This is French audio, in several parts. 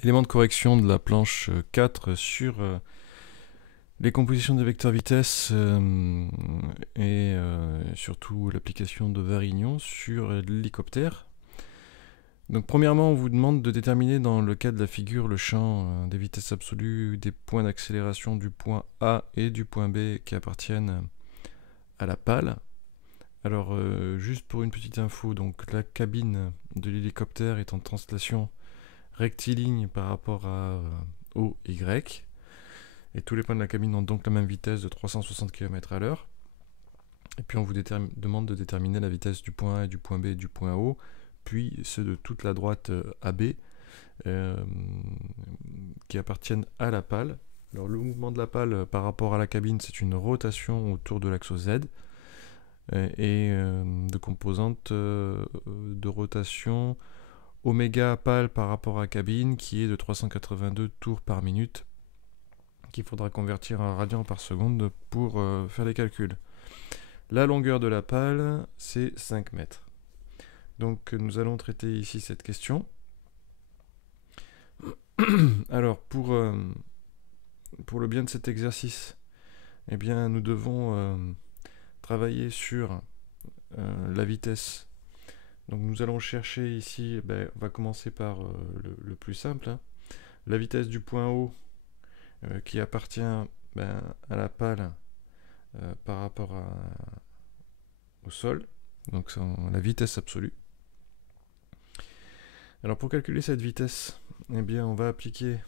Élément de correction de la planche 4 sur les compositions des vecteurs vitesse et surtout l'application de Varignon sur l'hélicoptère. Donc premièrement, on vous demande de déterminer dans le cas de la figure le champ des vitesses absolues des points d'accélération du point A et du point B qui appartiennent à la pale. Alors juste pour une petite info, donc la cabine de l'hélicoptère est en translation rectiligne par rapport à O, Y. Et tous les points de la cabine ont donc la même vitesse de 360 km/h. Et puis on vous demande de déterminer la vitesse du point A et du point B et du point O, puis ceux de toute la droite AB qui appartiennent à la pale. Alors le mouvement de la pale par rapport à la cabine, c'est une rotation autour de l'axe Z et de composantes de rotation oméga pale par rapport à cabine qui est de 382 tours par minute, qu'il faudra convertir en radians par seconde pour faire les calculs. La longueur de la pale, c'est 5 mètres. Donc nous allons traiter ici cette question. Alors pour le bien de cet exercice, eh bien, nous devons travailler sur la vitesse. Donc nous allons chercher ici, on va commencer par le plus simple, hein. La vitesse du point O qui appartient à la pale par rapport au sol, donc c'est la vitesse absolue. Alors pour calculer cette vitesse, eh bien on va appliquer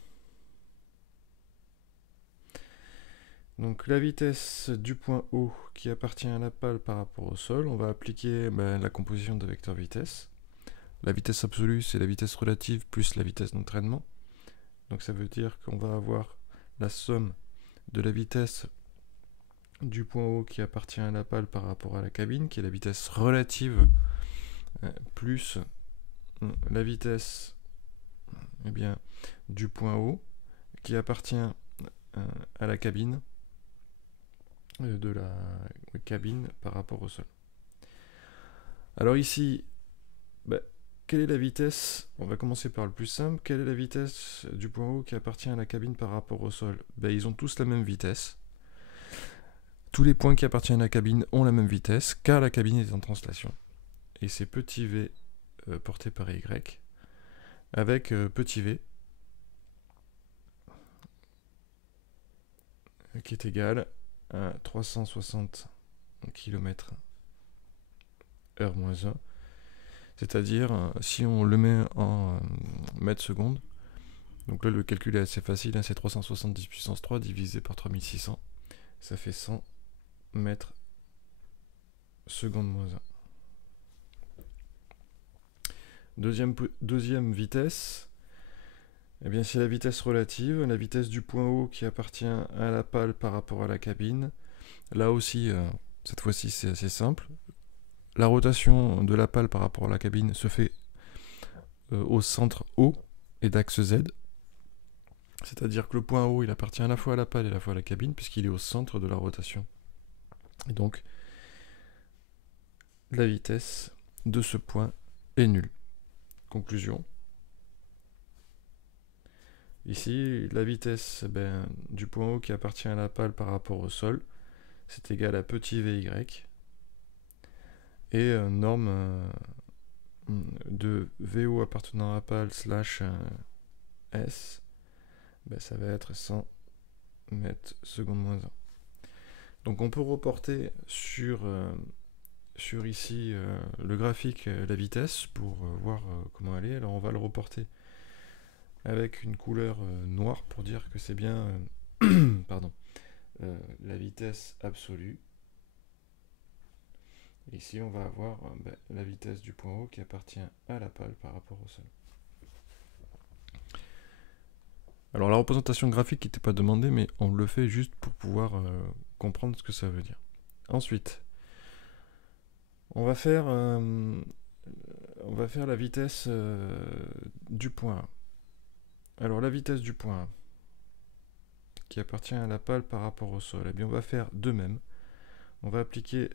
donc la vitesse du point O qui appartient à la pale par rapport au sol. On va appliquer la composition de vecteurs vitesse. La vitesse absolue, c'est la vitesse relative plus la vitesse d'entraînement. Donc ça veut dire qu'on va avoir la somme de la vitesse du point O qui appartient à la pale par rapport à la cabine, qui est la vitesse relative, plus la vitesse du point O qui appartient à la cabine, de la cabine par rapport au sol. Alors ici, quelle est la vitesse? On va commencer par le plus simple. Quelle est la vitesse du point O qui appartient à la cabine par rapport au sol? Ils ont tous la même vitesse. Tous les points qui appartiennent à la cabine ont la même vitesse, car la cabine est en translation. Et c'est petit v porté par y, avec petit v qui est égal à 360 km/h-1. C'est-à-dire, si on le met en mètres secondes, donc là le calcul est assez facile, hein, c'est 370 puissance 3 divisé par 3600, ça fait 100 mètres seconde moins 1. Deuxième vitesse, c'est la vitesse relative, la vitesse du point O qui appartient à la pale par rapport à la cabine. Là aussi, cette fois-ci, c'est assez simple. La rotation de la pale par rapport à la cabine se fait au centre O et d'axe Z. C'est-à-dire que le point O, il appartient à la fois à la pale et à la fois à la cabine, puisqu'il est au centre de la rotation. Et donc, la vitesse de ce point est nulle. Conclusion. Ici, la vitesse du point O qui appartient à la pale par rapport au sol, c'est égal à petit vy. Et norme de VO appartenant à la pale slash S, ça va être 100 mètres seconde moins 1. Donc on peut reporter sur ici le graphique la vitesse pour voir comment elle est. Alors on va le reporter avec une couleur noire pour dire que c'est bien la vitesse absolue. Ici on va avoir la vitesse du point O qui appartient à la pale par rapport au sol. Alors la représentation graphique n'était pas demandée, mais on le fait juste pour pouvoir comprendre ce que ça veut dire. Ensuite, on va faire la vitesse du point A. Alors la vitesse du point A, qui appartient à la pale par rapport au sol, on va faire de même. On va appliquer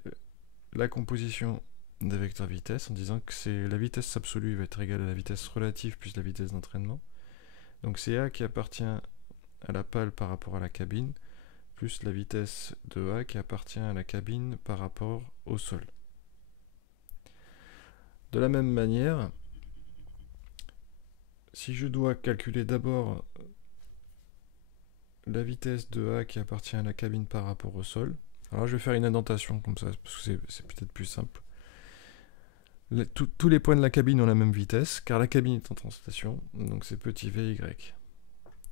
la composition des vecteurs vitesse en disant que c'est la vitesse absolue va être égale à la vitesse relative plus la vitesse d'entraînement. Donc c'est A qui appartient à la pale par rapport à la cabine, plus la vitesse de A qui appartient à la cabine par rapport au sol. De la même manière, si je dois calculer d'abord la vitesse de A qui appartient à la cabine par rapport au sol, alors je vais faire une indentation comme ça, parce que c'est peut-être plus simple. Tous les points de la cabine ont la même vitesse, car la cabine est en translation, donc c'est petit v y,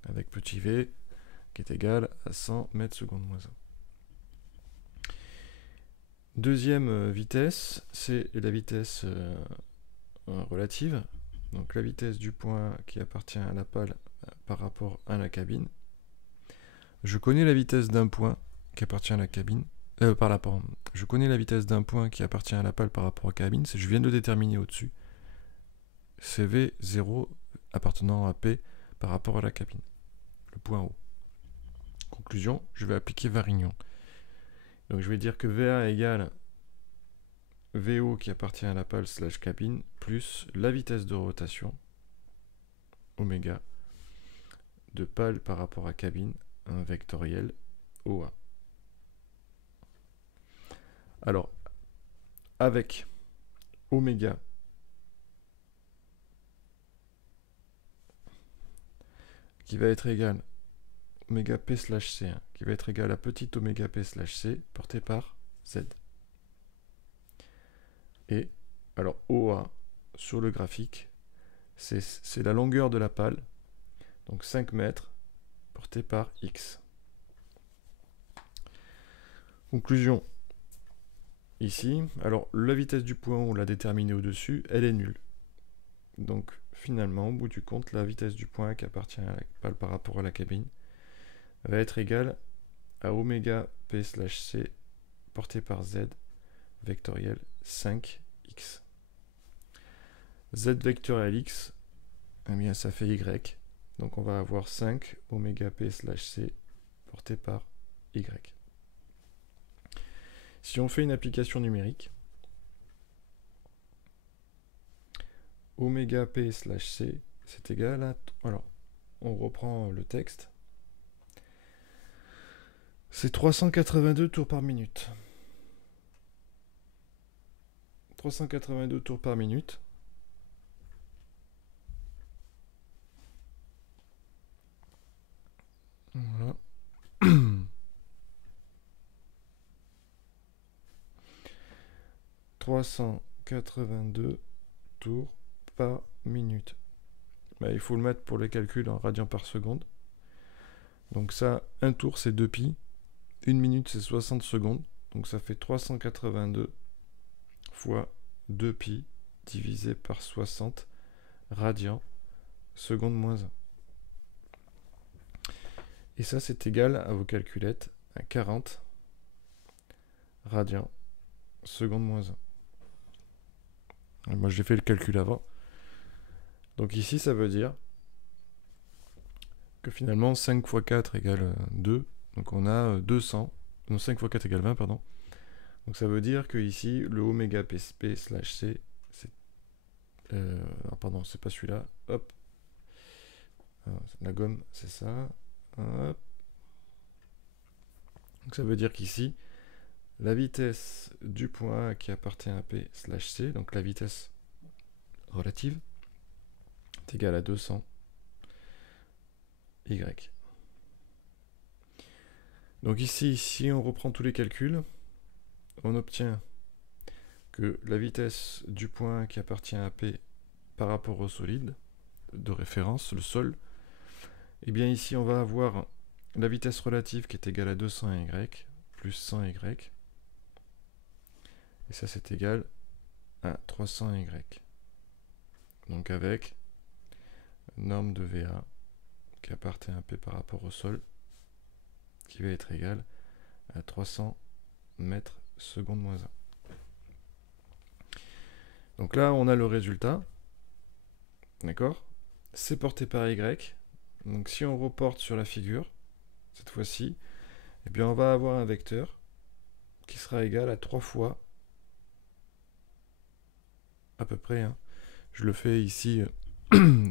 avec petit v qui est égal à 100 mètres secondes moins 1. Deuxième vitesse, c'est la vitesse relative, donc la vitesse du point qui appartient à la pale par rapport à la cabine. Je connais la vitesse d'un point qui appartient à la cabine, je connais la vitesse d'un point qui appartient à la pale par rapport à la cabine, je viens de déterminer au-dessus. C'est V0 appartenant à P par rapport à la cabine, le point haut. Conclusion, je vais appliquer Varignon. Donc je vais dire que VA égale VO qui appartient à la pale / cabine plus la vitesse de rotation, oméga, de pale par rapport à cabine, un vectoriel OA. Alors, avec oméga qui va être égal oméga P / C1, qui va être égal à petit oméga P / C porté par Z. Et alors OA sur le graphique, c'est la longueur de la pale, donc 5 mètres porté par X. Conclusion. Ici, alors la vitesse du point on l'a déterminée au-dessus, elle est nulle. Donc finalement, au bout du compte, la vitesse du point qui appartient à la pale par rapport à la cabine va être égale à oméga P / C porté par Z vectoriel 5x. Z vectoriel x, eh bien ça fait y. Donc on va avoir 5 oméga P / C porté par y. Si on fait une application numérique, oméga P / C, c'est égal à... Alors, on reprend le texte. C'est 382 tours par minute. 382 tours par minute. Voilà. 382 tours par minute. Bah, il faut le mettre pour les calculs en radians par seconde. Donc ça, un tour c'est 2 pi. Une minute c'est 60 secondes. Donc ça fait 382 fois 2 pi divisé par 60 radians seconde moins 1. Et ça c'est égal à vos calculettes à 40 radians seconde moins 1. Et moi j'ai fait le calcul avant. Donc ici ça veut dire que finalement 5 fois 4 égale 2. Donc on a 200. Non, 5 fois 4 égale 20, pardon. Donc ça veut dire que ici le oméga P / C, c'est... alors pardon, c'est pas celui-là. Hop. Alors, la gomme, c'est ça. Hop. Donc ça veut dire qu'ici, la vitesse du point A qui appartient à P / C, donc la vitesse relative, est égale à 200 Y. Donc ici, si on reprend tous les calculs, on obtient que la vitesse du point qui appartient à P par rapport au solide de référence, le sol, et bien ici on va avoir la vitesse relative qui est égale à 200 Y plus 100 Y, et ça c'est égal à 300 Y. Donc avec norme de VA qui appartient à P par rapport au sol, qui va être égal à 300 mètres seconde moins 1. Donc là, on a le résultat. D'accord? C'est porté par Y. Donc si on reporte sur la figure, cette fois-ci, eh bien on va avoir un vecteur qui sera égal à 3 fois, à peu près, hein. Je le fais ici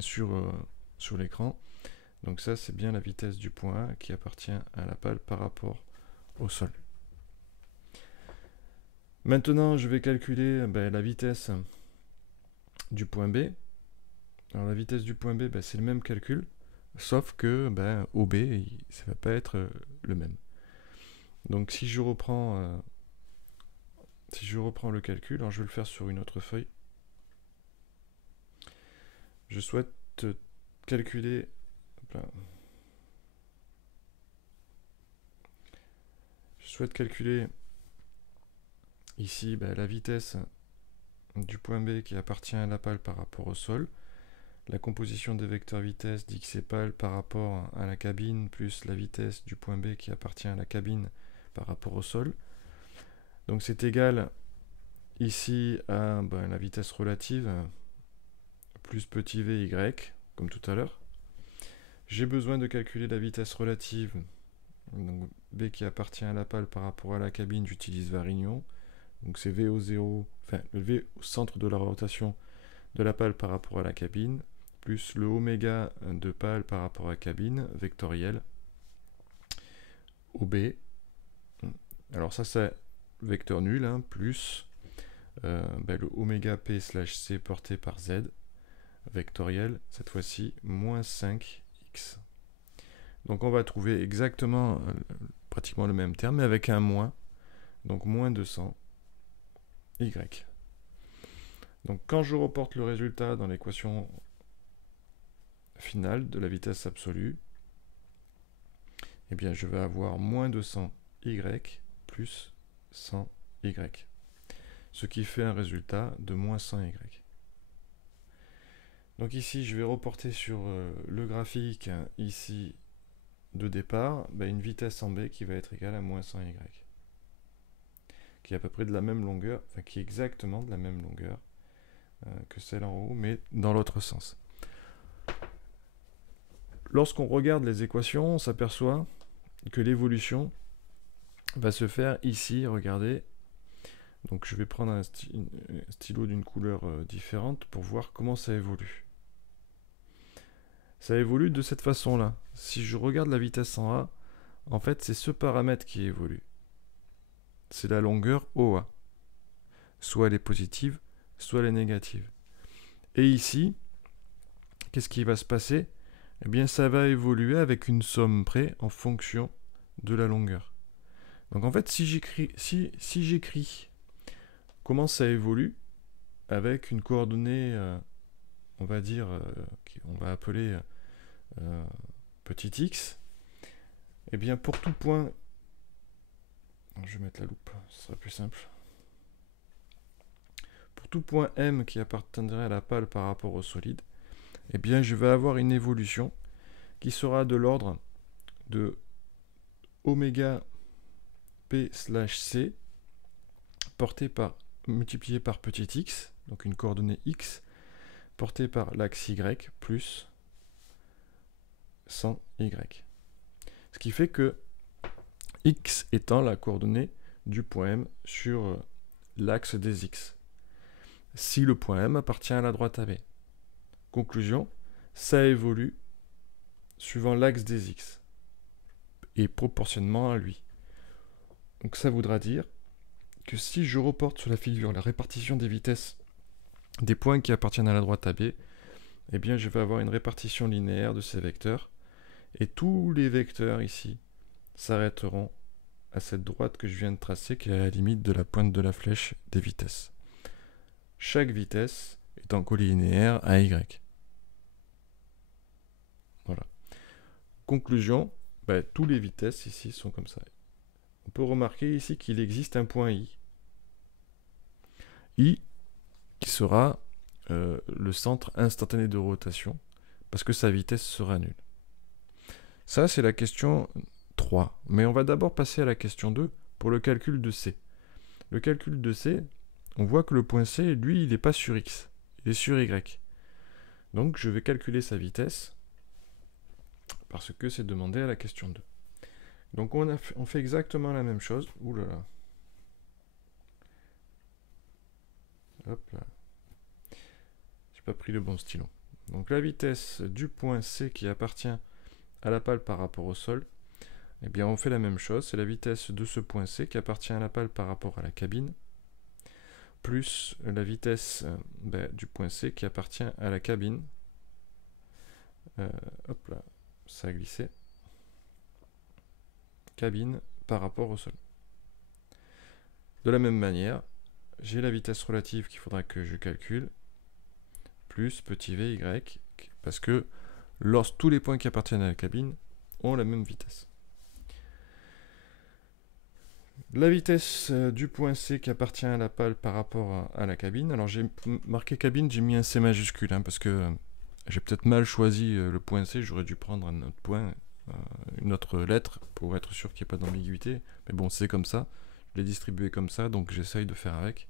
sur l'écran, Donc ça, c'est bien la vitesse du point A qui appartient à la pale par rapport au sol. Maintenant, je vais calculer la vitesse du point B. Alors la vitesse du point B, c'est le même calcul, sauf que OB, ça ne va pas être le même. Donc si je reprends le calcul, alors je vais le faire sur une autre feuille. Je souhaite calculer... Je souhaite calculer ici la vitesse du point B qui appartient à la pale par rapport au sol, la composition des vecteurs vitesse d'x et pale par rapport à la cabine, plus la vitesse du point B qui appartient à la cabine par rapport au sol. Donc c'est égal ici à la vitesse relative plus petit v y, comme tout à l'heure. J'ai besoin de calculer la vitesse relative, donc B qui appartient à la pale par rapport à la cabine, j'utilise Varignon. Donc c'est V au 0, enfin le V au centre de la rotation de la pale par rapport à la cabine, plus le oméga de pale par rapport à la cabine, vectoriel, OB. Alors ça c'est vecteur nul, plus le oméga P slash C porté par Z, vectoriel, cette fois-ci, moins 5x. Donc on va trouver exactement, pratiquement le même terme, mais avec un moins, donc moins 200 y. Donc quand je reporte le résultat dans l'équation finale de la vitesse absolue, eh bien je vais avoir moins 200 y plus 100 y. Ce qui fait un résultat de moins 100 y. Donc ici, je vais reporter sur le graphique ici de départ, une vitesse en B qui va être égale à moins 100 y. Qui est à peu près de la même longueur, enfin qui est exactement de la même longueur que celle en haut, mais dans l'autre sens. Lorsqu'on regarde les équations, on s'aperçoit que l'évolution va se faire ici, regardez. Donc je vais prendre un stylo d'une couleur différente pour voir comment ça évolue. Ça évolue de cette façon-là. Si je regarde la vitesse en A, en fait c'est ce paramètre qui évolue. C'est la longueur OA. Soit elle est positive, soit elle est négative. Et ici, qu'est-ce qui va se passer? Eh bien ça va évoluer avec une somme près en fonction de la longueur. Donc en fait si j'écris comment ça évolue avec une coordonnée, on va dire, on va appeler petit x, et bien pour tout point, je vais mettre la loupe, ce sera plus simple. Pour tout point M qui appartiendrait à la pale par rapport au solide, et bien je vais avoir une évolution qui sera de l'ordre de oméga P slash C multiplié par petit x, donc une coordonnée x, portée par l'axe y plus 100 y. Ce qui fait que x étant la coordonnée du point M sur l'axe des x. Si le point M appartient à la droite AB. Conclusion, ça évolue suivant l'axe des x et proportionnellement à lui. Donc ça voudra dire que si je reporte sur la figure la répartition des vitesses des points qui appartiennent à la droite AB, eh bien je vais avoir une répartition linéaire de ces vecteurs, et tous les vecteurs ici s'arrêteront à cette droite que je viens de tracer, qui est à la limite de la pointe de la flèche des vitesses. Chaque vitesse étant collinéaire à Y. Voilà. Conclusion, tous les vitesses ici sont comme ça. On peut remarquer ici qu'il existe un point I. I qui sera le centre instantané de rotation, parce que sa vitesse sera nulle. Ça, c'est la question 3. Mais on va d'abord passer à la question 2 pour le calcul de C. Le calcul de C, on voit que le point C, lui, il n'est pas sur X, il est sur Y. Donc, je vais calculer sa vitesse, parce que c'est demandé à la question 2. Donc, on fait exactement la même chose. Ouh là là. Hop là. J'ai pas pris le bon stylo. Donc, la vitesse du point C qui appartient à la pale par rapport au sol, eh bien on fait la même chose, c'est la vitesse de ce point C qui appartient à la pale par rapport à la cabine, plus la vitesse du point C qui appartient à la cabine. Hop là, ça a glissé. Cabine par rapport au sol. De la même manière, j'ai la vitesse relative qu'il faudra que je calcule, plus petit vy, parce que tous les points qui appartiennent à la cabine ont la même vitesse. La vitesse du point C qui appartient à la pale par rapport à la cabine. Alors j'ai marqué cabine, j'ai mis un C majuscule, parce que j'ai peut-être mal choisi le point C, j'aurais dû prendre un autre point, une autre lettre, pour être sûr qu'il n'y ait pas d'ambiguïté. Mais bon, c'est comme ça, je l'ai distribué comme ça, donc j'essaye de faire avec.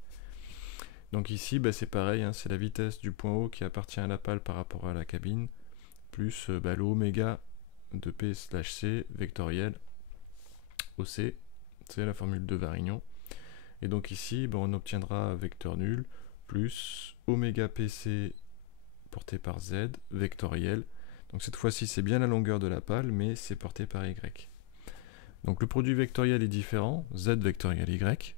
Donc ici, c'est pareil, c'est la vitesse du point O qui appartient à la pale par rapport à la cabine, plus le oméga de P/C vectoriel OC. C'est la formule de Varignon. Et donc ici, on obtiendra vecteur nul plus oméga PC porté par Z vectoriel. Donc cette fois-ci, c'est bien la longueur de la pale, mais c'est porté par Y. Donc le produit vectoriel est différent, Z vectoriel Y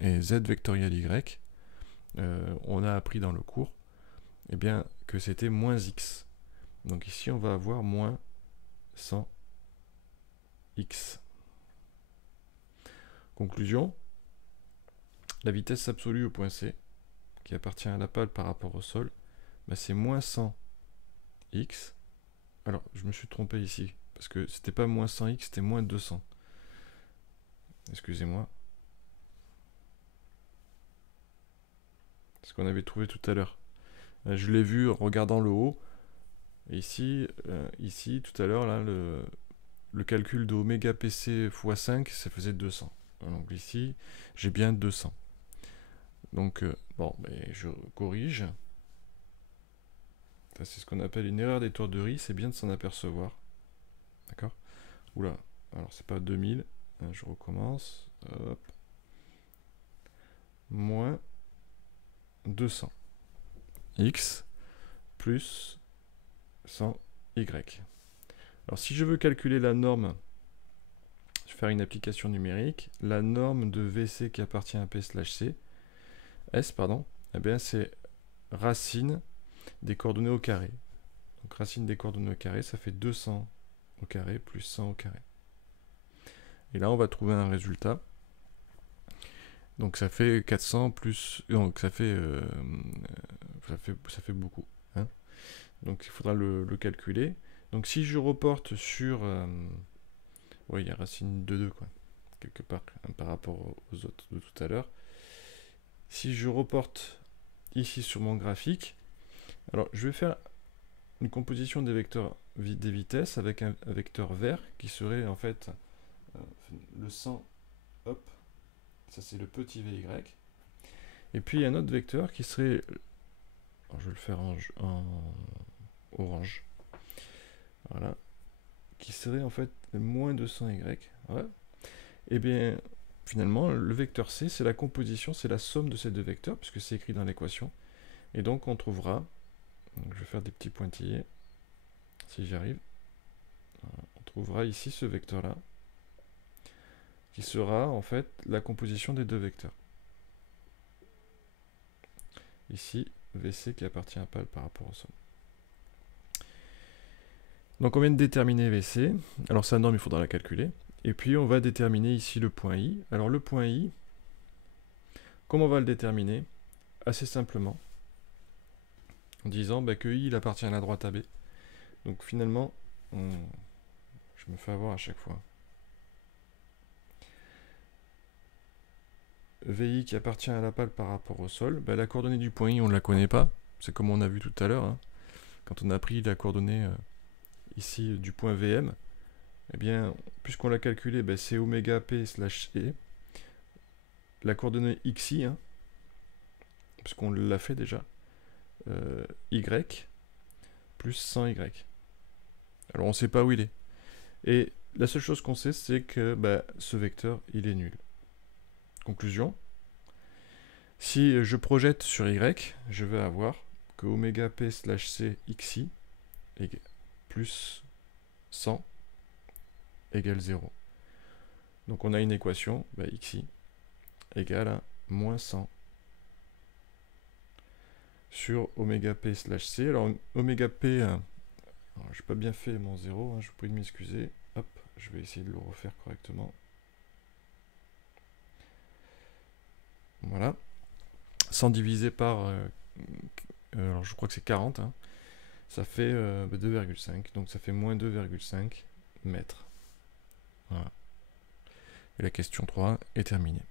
et Z vectoriel Y. On a appris dans le cours que c'était moins X. Donc ici, on va avoir moins 100X. Conclusion, la vitesse absolue au point C, qui appartient à la pale par rapport au sol, c'est moins 100x. Alors, je me suis trompé ici, parce que c'était pas moins 100x, c'était moins 200. Excusez-moi. C'est ce qu'on avait trouvé tout à l'heure. Je l'ai vu en regardant le haut. Et ici, tout à l'heure, là, le calcul de oméga PC x 5, ça faisait 200. Donc ici, j'ai bien 200. Donc, je corrige. C'est ce qu'on appelle une erreur d'étourderie, c'est bien de s'en apercevoir. D'accord? Oula, alors c'est pas 2000, je recommence. Hop. Moins 200. X plus 100 Y. Alors si je veux calculer la norme, je vais faire une application numérique, la norme de VC qui appartient à P/C, S, pardon, c'est racine des coordonnées au carré. Donc racine des coordonnées au carré, ça fait 200 au carré plus 100 au carré. Et là, on va trouver un résultat. Donc ça fait 400 plus... Donc ça fait beaucoup. Donc il faudra le calculer. Donc si je reporte sur... il y a racine de 2, quoi, quelque part, par rapport aux autres de tout à l'heure. Si je reporte ici sur mon graphique, alors je vais faire une composition des vecteurs des vitesses avec un vecteur vert qui serait en fait le 100, hop, ça c'est le petit vy. Et puis un autre vecteur qui serait, alors je vais le faire en orange, voilà, qui serait en fait moins 200y. Ouais. Et bien finalement le vecteur c c'est la composition, c'est la somme de ces deux vecteurs puisque c'est écrit dans l'équation. Et donc on trouvera, donc je vais faire des petits pointillés si j'y arrive, on trouvera ici ce vecteur là qui sera en fait la composition des deux vecteurs. Ici, VC qui appartient à pale par rapport au sol. Donc on vient de déterminer VC. Alors sa norme, il faudra la calculer. Et puis on va déterminer ici le point I. Alors le point I, comment on va le déterminer? Assez simplement, en disant que I il appartient à la droite AB. Donc finalement, je me fais avoir à chaque fois. VI qui appartient à la pale par rapport au sol, la coordonnée du point I, on ne la connaît pas. C'est comme on a vu tout à l'heure. Quand on a pris la coordonnée ici du point VM, eh bien, puisqu'on l'a calculé, c'est oméga P/E. La coordonnée XI, puisqu'on l'a fait déjà, Y plus 100Y. Alors on ne sait pas où il est. Et la seule chose qu'on sait, c'est que ce vecteur, il est nul. Conclusion, si je projette sur Y, je vais avoir que oméga P/C XI plus 100 égale 0. Donc on a une équation, xi égale à moins 100 sur oméga p slash c. Alors oméga p, j'ai pas bien fait mon 0, je vous prie de m'excuser. Hop, je vais essayer de le refaire correctement. Voilà. 100 divisé par, alors je crois que c'est 40, ça fait 2,5, donc ça fait moins 2,5 mètres. Voilà. Et la question 3 est terminée.